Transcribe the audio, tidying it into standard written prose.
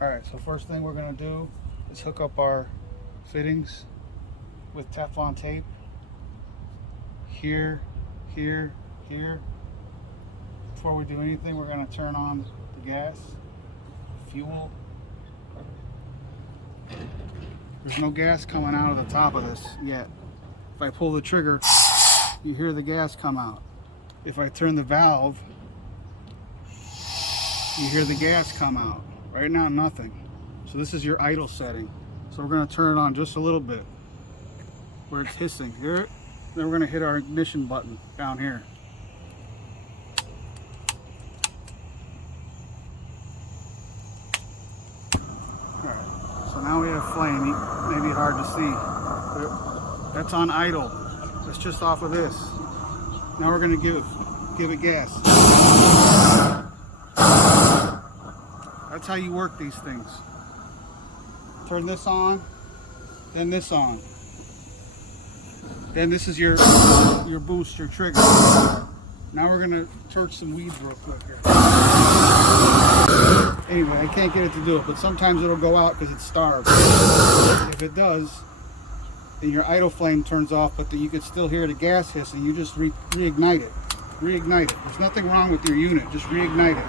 Alright, so first thing we're going to do is hook up our fittings with Teflon tape. Here, here, here. Before we do anything, we're going to turn on the gas, fuel. There's no gas coming out of the top of this yet. If I pull the trigger, you hear the gas come out. If I turn the valve, you hear the gas come out. Right now, nothing. So this is your idle setting. So we're going to turn it on just a little bit where it's hissing. Hear it? Then we're going to hit our ignition button down here. Alright, so now we have flame. Maybe hard to see. That's on idle. That's just off of this. Now we're going to give it gas. That's how you work these things. Turn this on, then this on. Then this is your boost, your trigger. Now we're gonna torch some weeds real quick here. Anyway, I can't get it to do it, but sometimes it'll go out because it's starved. If it does, then your idle flame turns off, but you can still hear the gas hissing. You just reignite it. Reignite it. There's nothing wrong with your unit. Just reignite it.